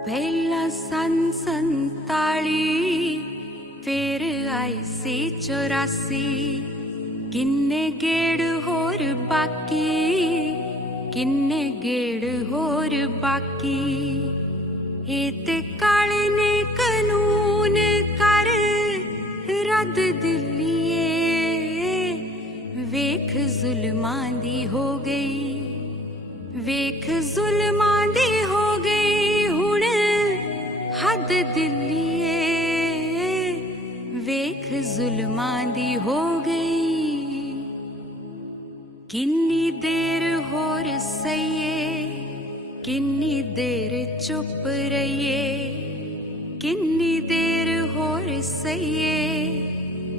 ਪਹਿਲਾਂ ਸੰਨ 47 ਫਿਰ ਆਈ ਸੀ 84 ਕਿੰਨੇ ਗੇੜ ਹੋਰ ਬਾਕੀ ਕਿੰਨੇ ਗੇੜ ਹੋਰ ਬਾਕੀ ਇਹ ਤੇ ਕਾਲੇ ਨੇ ਕਾਨੂੰਨ ਕਰ ਰੱਦ ਦਿੱਲੀਏ ਵੇਖ ਜ਼ੁਲਮਾਂ ਦੀ ਹੋ ਗਈ ਵੇਖ ਜ਼ੁਲਮਾਂ ਦੀ ਹੋ ਗਈ ਹੁਣ ਹੱਦ ਦਿੱਲੀਏ ਵੇਖ ਜ਼ੁਲਮਾਂ ਦੀ ਹੋ ਗਈ ਕਿੰਨੀ ਦੇਰ ਹੋਰ ਸਹੀਏ ਕਿੰਨੀ ਦੇਰ ਚੁੱਪ ਰਹੀਏ ਕਿੰਨੀ ਦੇਰ ਹੋਰ ਸਹੀਏ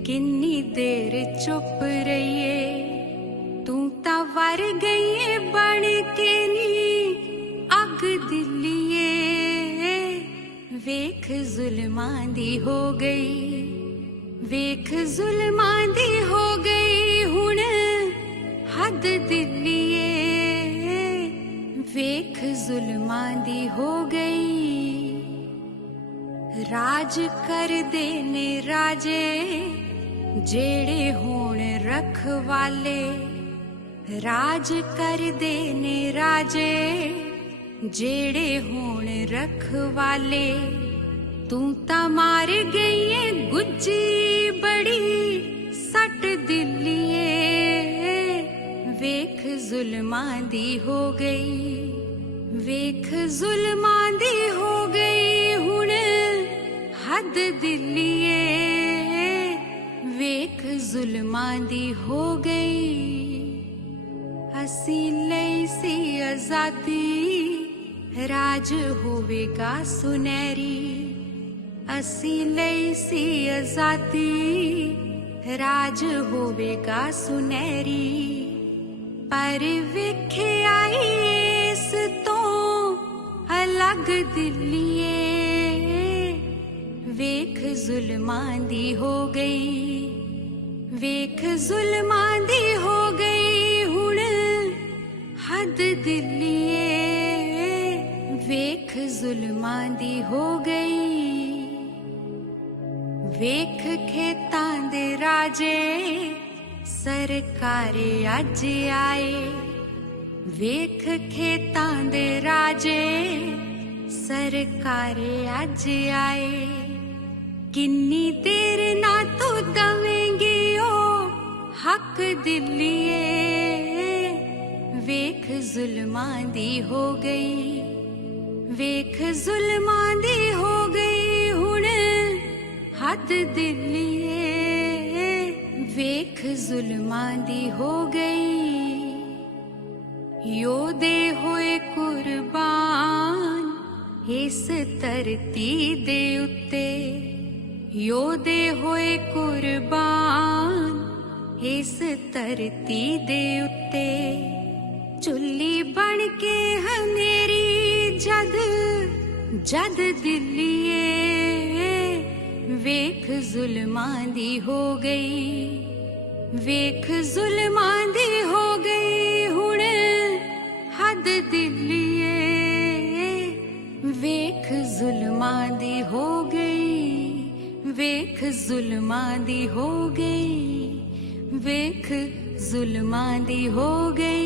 ਕਿੰਨੀ ਦੇਰ ਚੁੱਪ ਰਹੀਏ ਤੂੰ ਤਾਂ ਵਰ ਗਈਏ ਬਣ ਕੇ ਨੀ ਅੱਗ ਦਿੱਲੀਏ ਵੇਖ ਜ਼ੁਲਮਾਂ ਦੀ ਹੋ ਗਈ ਵੇਖ ਜ਼ੁਲਮਾਂ ਦੀ ਹੋ ਗਈ ਹੁਣ ਹੱਦ ਦਿੱਲੀਏ ਵੇਖ ਜ਼ੁਲਮਾਂ ਦੀ ਹੋ ਗਈ ਰਾਜ ਕਰਦੇ ਨੇ ਰਾਜੇ ਜਿਹੜੇ ਹੋਣ ਰਖਵਾਲੇ ਰਾਜ ਕਰਦੇ ਨੇ ਰਾਜੇ ਜਿਹੜੇ ਹੋਣ ਰਖਵਾਲੇ ਤੂੰ ਤਾਂ ਮਾਰ ਗਈਏ ਗੁੱਜੀ ਬੜੀ ਸੱਟ ਦਿੱਲੀਏ ਵੇਖ ਜ਼ੁਲਮਾਂ ਦੀ ਹੋ ਗਈ ਵੇਖ ਜ਼ੁਲਮਾਂ ਦੀ ਹੋ ਗਈ ਹੁਣ ਹੱਦ ਦਿੱਲੀਏ ਵੇਖ ਜ਼ੁਲਮਾਂ ਦੀ ਹੋ ਗਈ ਅਸੀਂ ਲਈ ਸੀ ਆਜ਼ਾਦੀ ਰਾਜ ਹੋਵੇਗਾ ਸੁਨਹਿਰੀ ਅਸੀਂ ਲਈ ਸੀ ਆਜ਼ਾਦੀ ਰਾਜ ਹੋਵੇਗਾ ਸੁਨਹਿਰੀ ਪਰ ਵੇਖਿਆ ਇਸ ਤੋਂ ਅਲੱਗ ਦਿੱਲੀਏ ਵੇਖ ਜ਼ੁਲਮਾਂ ਦੀ ਹੋ ਗਈ ਵੇਖ ਜ਼ੁਲਮਾਂ ਦੀ ਹੋ ਗਈ ਹੁਣ ਹੱਦ ਦਿੱਲੀਏ ਵੇਖ ਜ਼ੁਲਮਾਂ ਦੀ ਹੋ ਗਈ ਵੇਖ ਖੇਤਾਂ ਦੇ ਰਾਜੇ ਸਰਕਾਰੇ ਅੱਜ ਆਏ ਵੇਖ ਖੇਤਾਂ ਦੇ ਰਾਜੇ ਸਰਕਾਰੇ ਅੱਜ ਆਏ ਕਿੰਨੀ ਦੇਰ ਨਾ ਤੂੰ ਦਵੇਂਗੀ ਓ ਹੱਕ ਦਿੱਲੀਏ ਵੇਖ ਜ਼ੁਲਮਾਂ ਦੀ ਹੋ ਗਈ ਵੇਖ ਜ਼ੁਲਮਾਂ ਦੀ ਹੋ ਗਈ ਹੁਣ ਹੱਦ ਦਿੱਲੀਏ ਵੇਖ ਜ਼ੁਲਮਾਂ ਦੀ ਹੋ ਗਈ ਯੋਧੇ ਹੋਏ ਕੁਰਬਾਨ ਇਸ ਧਰਤੀ ਦੇ ਉੱਤੇ ਯੋਧੇ ਹੋਏ ਕੁਰਬਾਨ ਇਸ ਧਰਤੀ ਦੇ ਉੱਤੇ ਚੁੱਲੀ ਬਣ ਕੇ ਹਨੇਰੀ ਜਦ ਜਦ ਦਿੱਲੀਏ ਵੇਖ ਜ਼ੁਲਮਾਂ ਦੀ ਹੋ ਗਈ ਵੇਖ ਜ਼ੁਲਮਾਂ ਦੀ ਹੋ ਗਈ ਹੁਣ ਹੱਦ ਦਿੱਲੀਏ ਵੇਖ ਜ਼ੁਲਮਾਂ ਦੀ ਹੋ ਗਈ ਵੇਖ ਜ਼ੁਲਮਾਂ ਦੀ ਹੋ ਗਈ ਵੇਖ ਜ਼ੁਲਮਾਂ ਦੀ ਹੋ ਗਈ